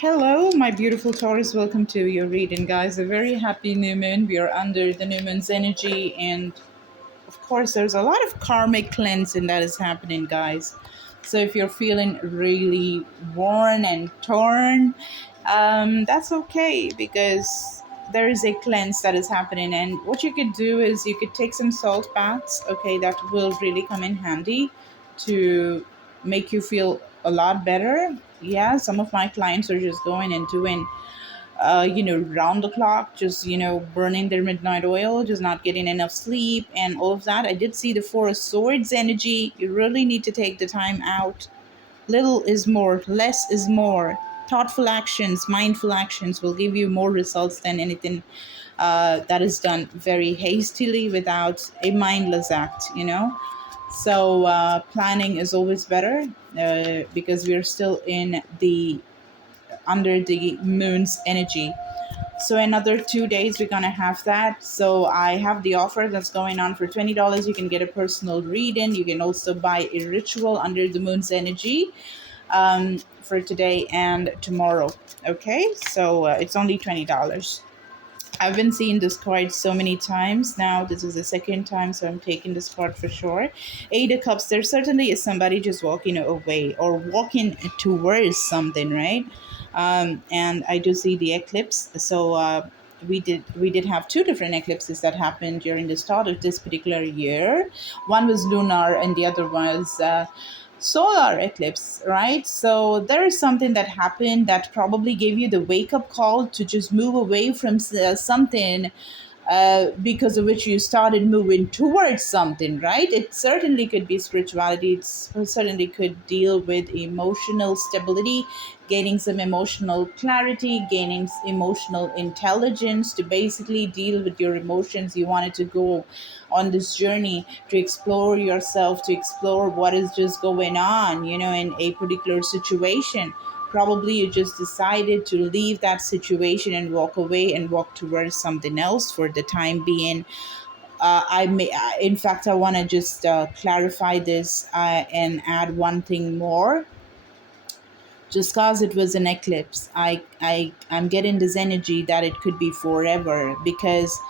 Hello, my beautiful Taurus. Welcome to your reading, guys. A very happy new moon. We are under the new moon's energy, and of course, there's a lot of karmic cleansing that is happening, guys. So, if you're feeling really worn and torn, that's okay because there is a cleanse that is happening. And what you could do is you could take some salt baths, okay, that will really come in handy to make you feel a lot better. Yeah, some of my clients are just going and doing round the clock, just, burning their midnight oil, just not getting enough sleep and all of that. I did see the Four of Swords energy. You really need to take the time out. Little is more, less is more. Thoughtful actions, mindful actions will give you more results than anything that is done very hastily without a mindless act. So planning is always better because we're still in the under the moon's energy. So another 2 days we're gonna have that. So I have the offer that's going on for $20. You can get a personal reading. You can also buy a ritual under the moon's energy for today and tomorrow. Okay, so it's only $20. I've been seeing this card so many times now. This is the second time, so I'm taking this card for sure. Eight of Cups. There certainly is somebody just walking away or walking towards something, right? And I do see the eclipse. So we did have two different eclipses that happened during the start of this particular year. One was lunar, and the other was solar eclipse, right? So there is something that happened that probably gave you the wake up call to just move away from something because of which you started moving towards something, right? It certainly could be spirituality. It certainly could deal with emotional stability, gaining some emotional clarity, gaining emotional intelligence to basically deal with your emotions. You wanted to go on this journey to explore yourself, to explore what is just going on, in a particular situation. Probably you just decided to leave that situation and walk away and walk towards something else for the time being. In fact, I want to just clarify this and add one thing more. Just cause it was an eclipse, I'm getting this energy that it could be forever because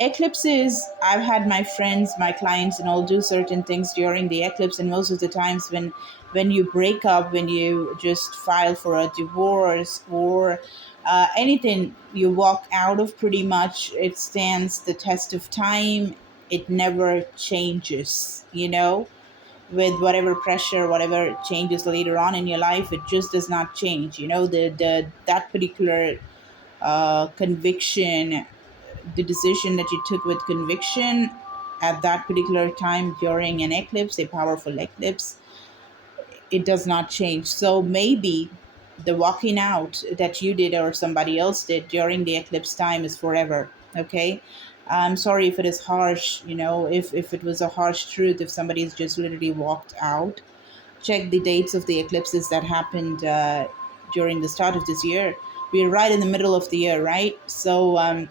eclipses, I've had my friends, my clients, and all do certain things during the eclipse, and most of the times when you break up, when you just file for a divorce or anything you walk out of, pretty much it stands the test of time. It never changes. With whatever pressure, whatever changes later on in your life, it just does not change. The that particular conviction, the decision that you took with conviction at that particular time during an eclipse, a powerful eclipse, it does not change. So maybe the walking out that you did or somebody else did during the eclipse time is forever. Okay. I'm sorry if it is harsh, if it was a harsh truth, if somebody's just literally walked out. Check the dates of the eclipses that happened during the start of this year. We're right in the middle of the year, right? So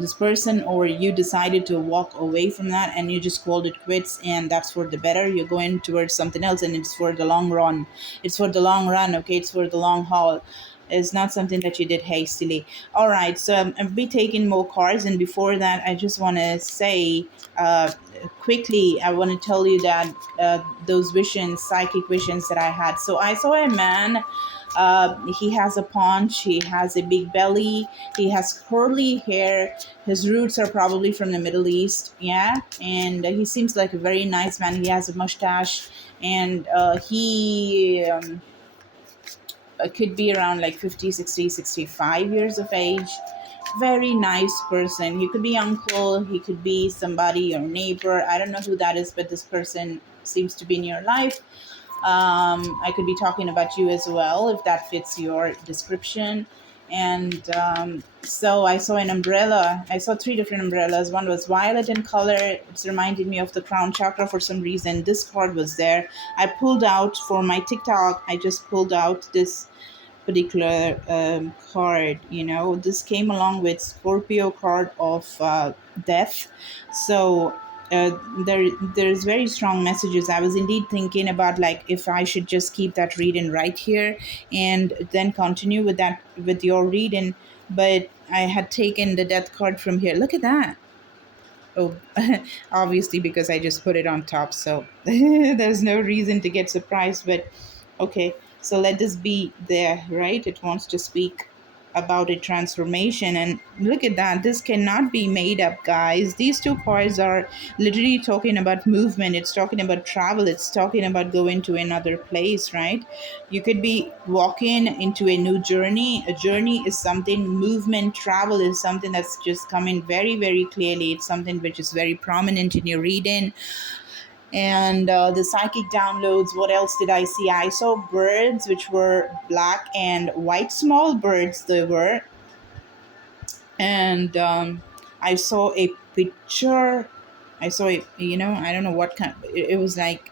this person or you decided to walk away from that and you just called it quits, and that's for the better. You're going towards something else, and it's for the long run. It's for the long run. Okay, it's for the long haul. It's not something that you did hastily. All right, so I'll be taking more cards, and before that I just want to say quickly, I want to tell you that those visions, psychic visions that I had. So I saw a man. He has a paunch, he has a big belly, he has curly hair. His roots are probably from the Middle East, yeah. And he seems like a very nice man. He has a mustache, and he could be around like 50, 60, 65 years of age. Very nice person. He could be uncle, he could be somebody, your neighbor. I don't know who that is, but this person seems to be in your life. I could be talking about you as well if that fits your description. And so I saw an umbrella. I saw three different umbrellas. One was violet in color. It's reminded me of the crown chakra for some reason. This card was there. I pulled out for my TikTok. I just pulled out this particular card. This came along with Scorpio card of death. So uh, there's very strong messages. I was indeed thinking about like if I should just keep that reading right here and then continue with that with your reading, but I had taken the death card from here. Look at that. Oh, obviously because I just put it on top, so there's no reason to get surprised. But okay, so let this be there, right? It wants to speak about a transformation, and look at that. This cannot be made up, guys. These two cards are literally talking about movement. It's talking about travel. It's talking about going to another place, right? You could be walking into a new journey. A journey is something, movement, travel is something that's just coming very, very clearly. It's something which is very prominent in your reading. And the psychic downloads, what else did I see? I saw birds which were black and white, small birds they were. And I saw a picture. I saw a, I don't know what kind. It was like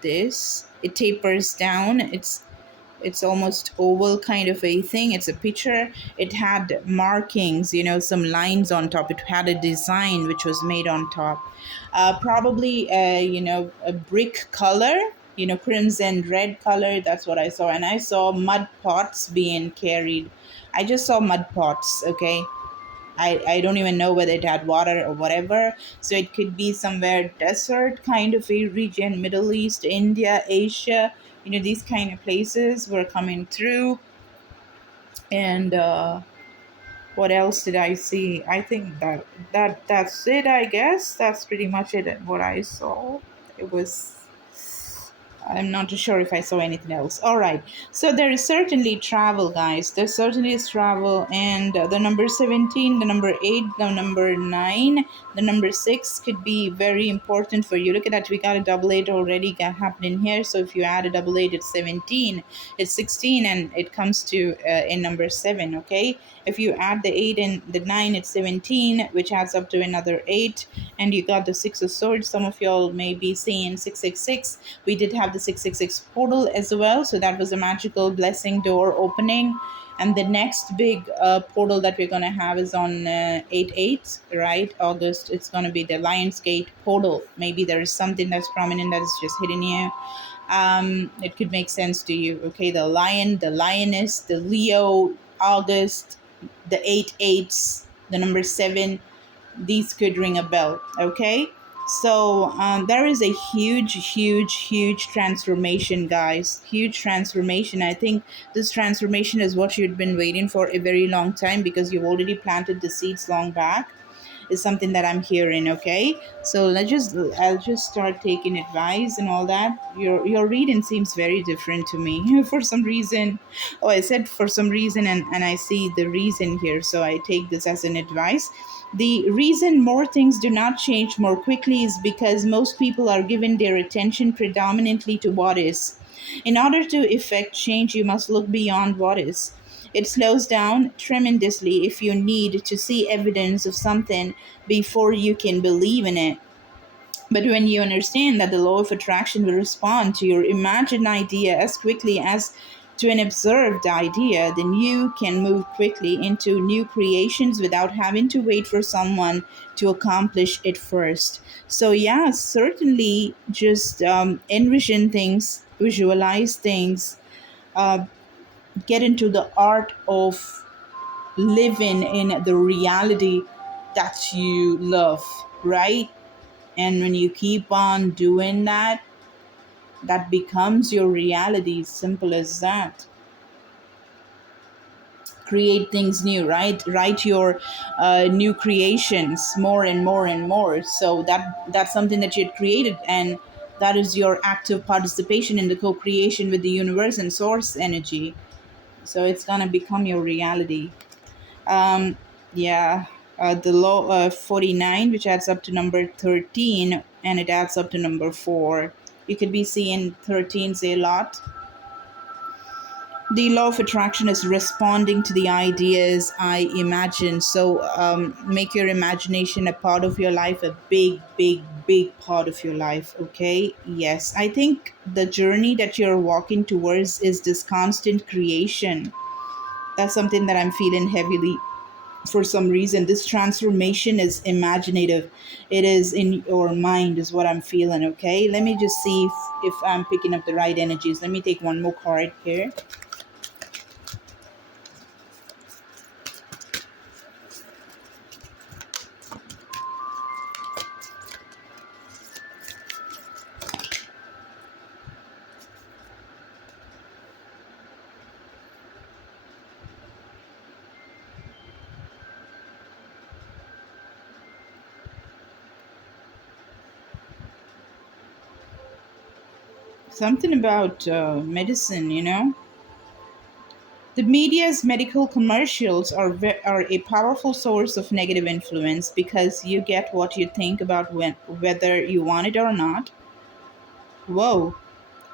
this. It tapers down. It's almost oval kind of a thing. It's a picture. It had markings, some lines on top. It had a design which was made on top. Probably, a brick color, crimson red color. That's what I saw. And I saw mud pots being carried. I just saw mud pots, okay? I don't even know whether it had water or whatever. So it could be somewhere desert kind of a region, Middle East, India, Asia, these kind of places were coming through. And what else did I see? I think that's it, I guess. That's pretty much it, what I saw. It was, I'm not too sure if I saw anything else. All right. So there is certainly travel, guys. There certainly is travel. And the number 17, the number 8, the number 9, the number 6 could be very important for you. Look at that. We got a double eight already happening here. So if you add a double eight, it's 17. It's 16 and it comes to in number 7, okay? If you add the 8 and the 9, it's 17, which adds up to another 8. And you got the 6 of swords. Some of y'all may be seeing 666. We did have the 666 portal as well. So that was a magical blessing door opening. And the next big portal that we're going to have is on 8/8, right? August. It's going to be the Lionsgate portal. Maybe there is something that's prominent that is just hidden here. It could make sense to you. Okay, the lion, the lioness, the Leo, August, the 8/8, the number 7, these could ring a bell. Okay, so there is a huge transformation, guys. Huge transformation. I think this transformation is what you'd been waiting for a very long time, because you've already planted the seeds long back, is something that I'm hearing. Okay, so I'll just start taking advice and all that. Your reading seems very different to me for some reason. Oh, I said for some reason, and I see the reason here, so I take this as an advice. The reason more things do not change more quickly is because most people are given their attention predominantly to what is. In order to effect change, you must look beyond what is. It slows down tremendously if you need to see evidence of something before you can believe in it. But when you understand that the law of attraction will respond to your imagined idea as quickly as to an observed idea, then you can move quickly into new creations without having to wait for someone to accomplish it first. So, yeah, certainly just envision things, visualize things, uh, get into the art of living in the reality that you love, right? And when you keep on doing that, that becomes your reality. Simple as that. Create things new, right? Write your new creations more and more and more. So that's something that you had created, and that is your active participation in the co-creation with the universe and source energy. So it's gonna become your reality. Um, yeah, the law of 49, which adds up to number 13, and it adds up to number 4. You could be seeing 13s a lot. The law of attraction is responding to the ideas I imagine. So make your imagination a part of your life, a big part of your life. Okay. Yes. I think the journey that you're walking towards is this constant creation. That's something that I'm feeling heavily. For some reason, this transformation is imaginative. It is in your mind, is what I'm feeling. Okay, let me just see if I'm picking up the right energies. Let me take one more card here. Something about medicine, you know. The media's medical commercials are a powerful source of negative influence because you get what you think about whether you want it or not. Whoa.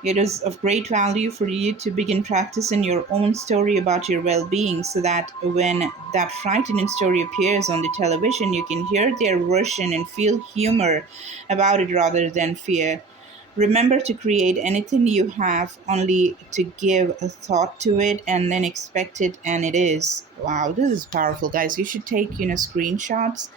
It is of great value for you to begin practicing your own story about your well being so that when that frightening story appears on the television, you can hear their version and feel humor about it rather than fear. Remember to create anything you have only to give a thought to it and then expect it, and it is. Wow, this is powerful, guys. You should take, screenshots.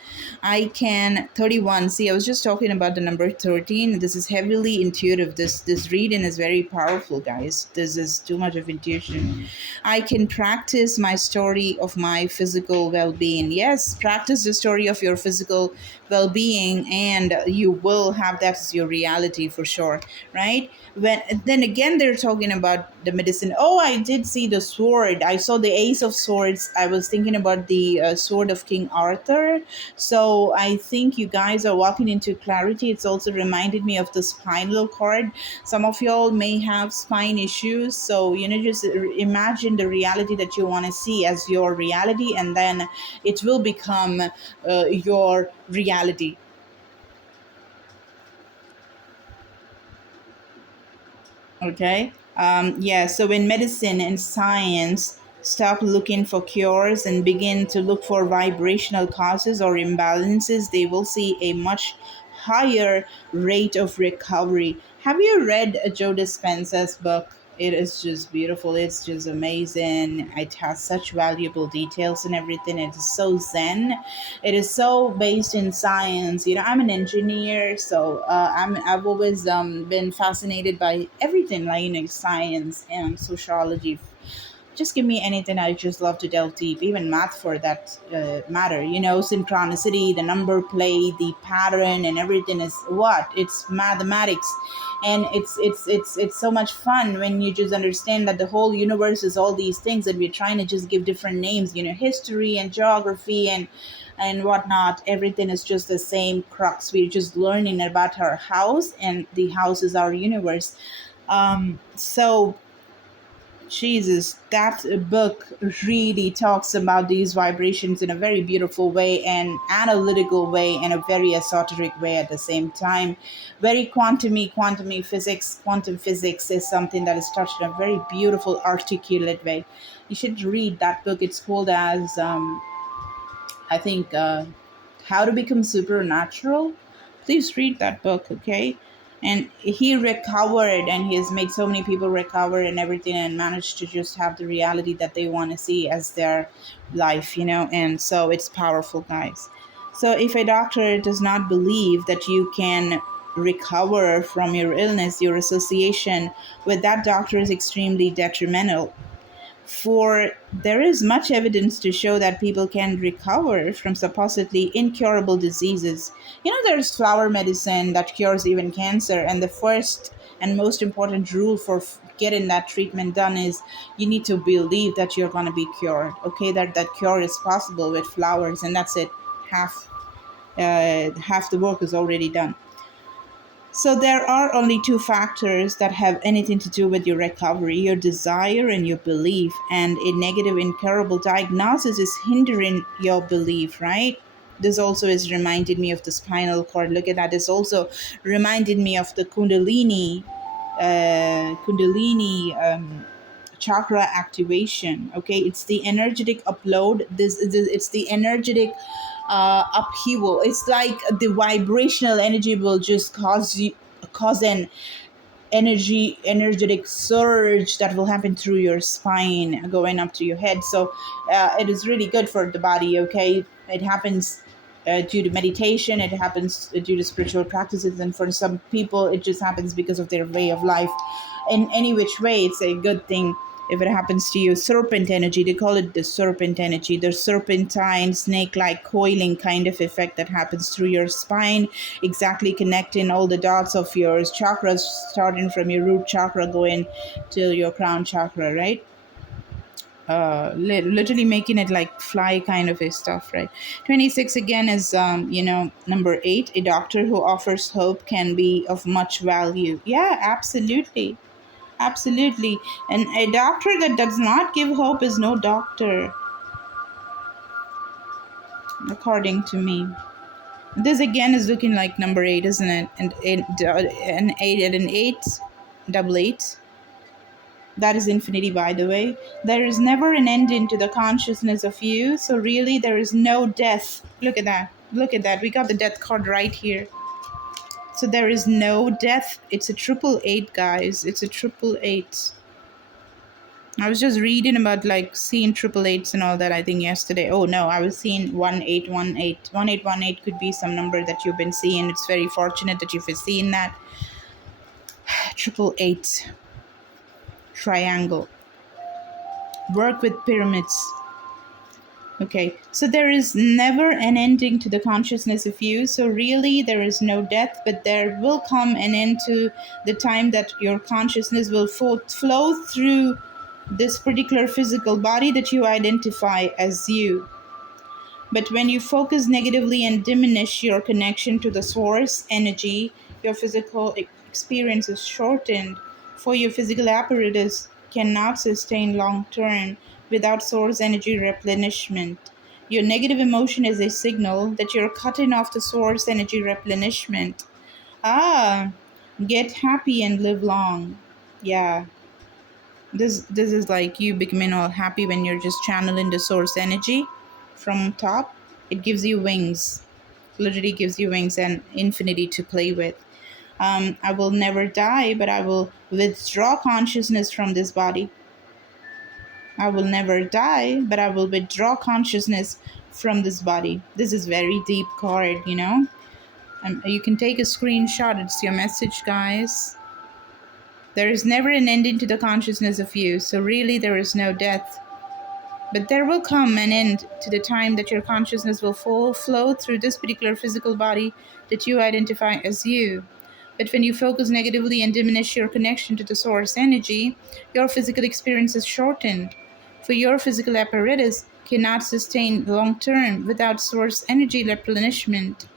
I can 31. See, I was just talking about the number 13. This is heavily intuitive. This reading is very powerful, guys. This is too much of intuition. I can practice my story of my physical well-being. Yes, practice the story of your physical well-being, and you will have that as your reality for sure, right? When then again they're talking about the medicine. Oh, I did see the sword. I saw the Ace of Swords. I was thinking about the sword of King Arthur. So I think you guys are walking into clarity. It's also reminded me of the spinal cord. Some of y'all may have spine issues, so just imagine the reality that you want to see as your reality, and then it will become your reality. Okay. Yeah. So when medicine and science stop looking for cures and begin to look for vibrational causes or imbalances, they will see a much higher rate of recovery. Have you read Joe Dispenza's book? It is just beautiful. It's just amazing. It has such valuable details and everything. It is so zen. It is so based in science. I'm an engineer, so I've always been fascinated by everything, like science and sociology. Just give me anything. I just love to delve deep, even math for that matter. Synchronicity, the number play, the pattern, and everything is what it's mathematics, and it's so much fun when you just understand that the whole universe is all these things, and we're trying to just give different names. History and geography and whatnot. Everything is just the same crux. We're just learning about our house, and the house is our universe. So Jesus, that book really talks about these vibrations in a very beautiful way and analytical way and a very esoteric way at the same time. Very quantum physics. Quantum physics is something that is touched in a very beautiful, articulate way. You should read that book. It's called as I think How to Become Supernatural. Please read that book, okay? And he recovered, and he has made so many people recover and everything, and managed to just have the reality that they want to see as their life. And so it's powerful, guys. So if a doctor does not believe that you can recover from your illness, your association with that doctor is extremely detrimental, for there is much evidence to show that people can recover from supposedly incurable diseases. There's flower medicine that cures even cancer, and the first and most important rule for getting that treatment done is you need to believe that you're going to be cured. Okay, that cure is possible with flowers, and that's it. Half the work is already done. So there are only two factors that have anything to do with your recovery: your desire and your belief. And a negative, incurable diagnosis is hindering your belief, right? This also is reminded me of the spinal cord. Look at that. This also reminded me of the Kundalini chakra activation. Okay, it's the energetic upload. It's the energetic upheaval. It's like the vibrational energy will just cause an energetic surge that will happen through your spine going up to your head. So it is really good for the body. Okay, it happens due to meditation, it happens due to spiritual practices, and for some people it just happens because of their way of life. In any which way, it's a good thing if it happens to you. Serpent energy, they call it the serpent energy, the serpentine snake-like coiling kind of effect that happens through your spine, exactly connecting all the dots of your chakras, starting from your root chakra going to your crown chakra, right? Literally making it like fly kind of a stuff, right? 26 again is number 8. A doctor who offers hope can be of much value. Yeah, absolutely. Absolutely. And a doctor that does not give hope is no doctor, according to me. This again is looking like number 8, isn't it? And an 8 and an 8, double 8. That is infinity, by the way. There is never an ending to the consciousness of you. So really, there is no death. Look at that. Look at that. We got the death card right here. So there is no death. It's a triple 8, guys. It's a triple 8. I was just reading about like seeing triple eights and all that, I think yesterday. Oh no, I was seeing 1818. 1818 could be some number that you've been seeing. It's very fortunate that you've been seeing that. Triple eight. Triangle. Work with pyramids. Okay, so there is never an ending to the consciousness of you. So really, there is no death, but there will come an end to the time that your consciousness will flow through this particular physical body that you identify as you. But when you focus negatively and diminish your connection to the source energy, your physical experience is shortened, for your physical apparatus cannot sustain long term without source energy replenishment. Your negative emotion is a signal that you're cutting off the source energy replenishment. Ah, get happy and live long. Yeah. This is like you becoming all happy when you're just channeling the source energy from top. It gives you wings, literally gives you wings and infinity to play with. I will never die, but I will withdraw consciousness from this body. I will never die, but I will withdraw consciousness from this body. This is very deep card, you know. You can take a screenshot. It's your message, guys. There is never an ending to the consciousness of you, so really there is no death. But there will come an end to the time that your consciousness will flow through this particular physical body that you identify as you. But when you focus negatively and diminish your connection to the source energy, your physical experience is shortened. For your physical apparatus cannot sustain long term without source energy replenishment.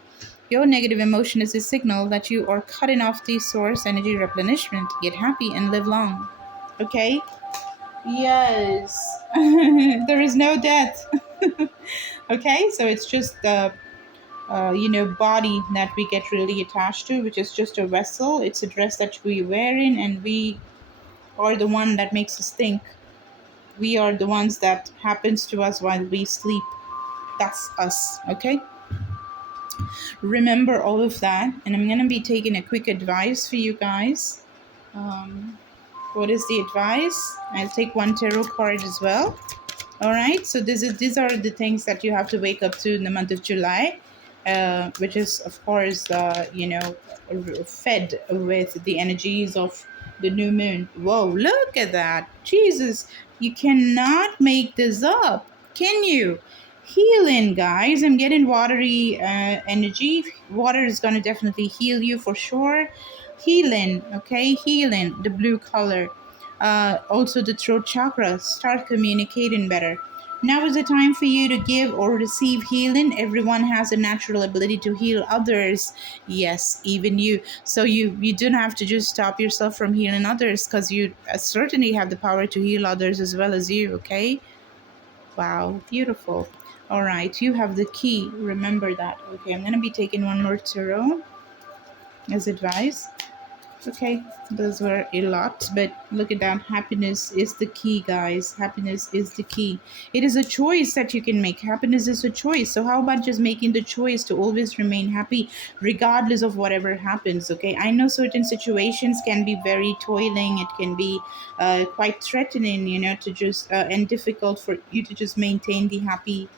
Your negative emotion is a signal that you are cutting off the source energy replenishment. Get happy and live long. Okay? Yes. There is no death. Okay? So it's just the body that we get really attached to, which is just a vessel. It's a dress that we wear in, and we are the one that makes us think. We are the ones that happens to us while we sleep. That's us. Okay? Remember all of that, and I'm gonna be taking a quick advice for you guys. What is the advice? I'll take one tarot card as well. All right, so these are the things that you have to wake up to in the month of July, which is of course fed with the energies of the new moon. Whoa, look at that. Jesus, you cannot make this up, can you? Healing, guys. I'm getting watery energy. Water is going to definitely heal you for sure. Healing, okay? Healing, the blue color. Also, the throat chakra. Start communicating better. Now is the time for you to give or receive healing. Everyone has a natural ability to heal others. Yes, even you. So you don't have to just stop yourself from healing others, because you certainly have the power to heal others as well as you, okay? Wow, beautiful. All right, you have the key. Remember that. Okay, I'm going to be taking one more tarot as advice. Okay, those were a lot, but look at that. Happiness is the key, guys. Happiness is the key. It is a choice that you can make. Happiness is a choice. So, how about just making the choice to always remain happy, regardless of whatever happens? Okay, I know certain situations can be very toiling, it can be quite threatening, to just, and difficult for you to just maintain the happy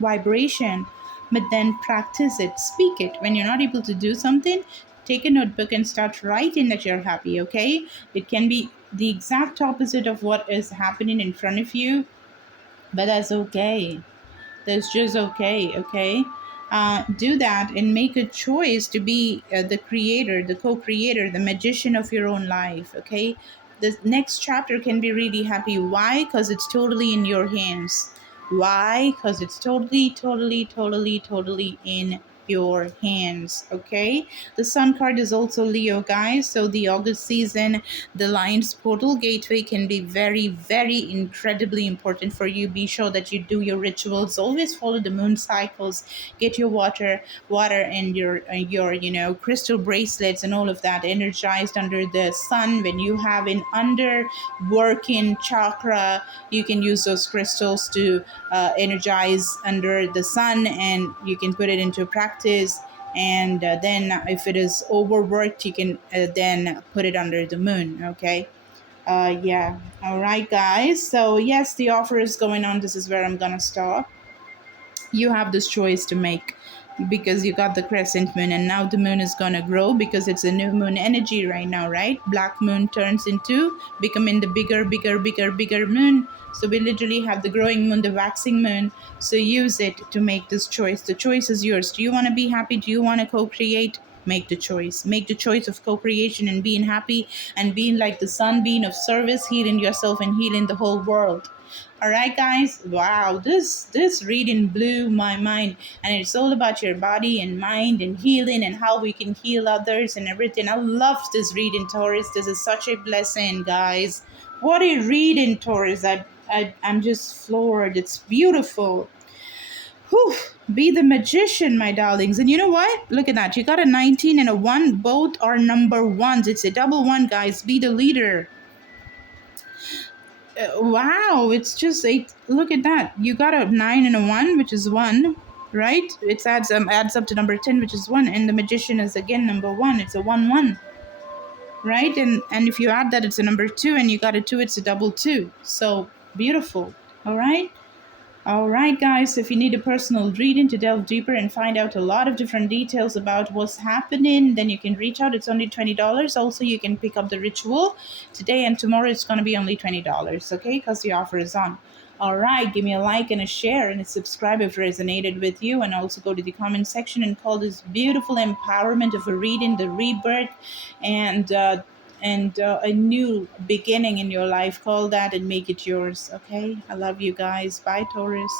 vibration, but then practice it, speak it. When you're not able to do something, take a notebook and start writing that you're happy, okay? It can be the exact opposite of what is happening in front of you, but that's okay. That's just okay, okay? Do that and make a choice to be the creator, the co creator, the magician of your own life, okay? The next chapter can be really happy. Why? Because it's totally in your hands. Why? Because it's totally, totally, totally, totally in your hands. Okay. The sun card is also Leo, guys. So the August season, the Lion's portal gateway can be very, very incredibly important for you. Be sure that you do your rituals. Always follow the moon cycles. Get your water, and your crystal bracelets and all of that energized under the sun. When you have an under working chakra, you can use those crystals to energize under the sun, and you can put it into practice. And then if it is overworked, you can then put it under the moon. Okay. Yeah. All right, guys. So yes, the offer is going on. This is where I'm gonna stop. You have this choice to make, because you got the crescent moon, and now the moon is gonna grow because it's a new moon energy right now, right? Black moon turns into becoming the bigger, bigger, bigger, bigger moon. So we literally have the growing moon, the waxing moon. So use it to make this choice. The choice is yours. Do you want to be happy? Do you want to co-create? Make the choice. Make the choice of co-creation and being happy and being like the sun, being of service, healing yourself and healing the whole world. All right, guys. Wow, this reading blew my mind, and it's all about your body and mind and healing and how we can heal others and everything. I love this reading, Taurus. This is such a blessing, guys. What a reading, Taurus. I'm just floored. It's beautiful. Whew. Be the magician, my darlings. And you know what? Look at that. You got a 19 and a 1. Both are number ones. It's a double one, guys. Be the leader. Wow, it's just eight. Look at that. You got a 9 and a 1, which is 1, right? It adds up to number 10, which is 1, and the magician is again number 1. It's a 1 1, right? And if you add that, it's a number 2, and you got a 2, it's a double 2. So beautiful. All right. All right, guys, if you need a personal reading to delve deeper and find out a lot of different details about what's happening, then you can reach out. It's only $20. Also, you can pick up the ritual today, and tomorrow it's going to be only $20, okay? Because the offer is on. All right, give me a like and a share and a subscribe if it resonated with you. And also go to the comment section and call this beautiful empowerment of a reading the rebirth and a new beginning in your life. Call that and make it yours. Okay. I love you guys. Bye, Taurus.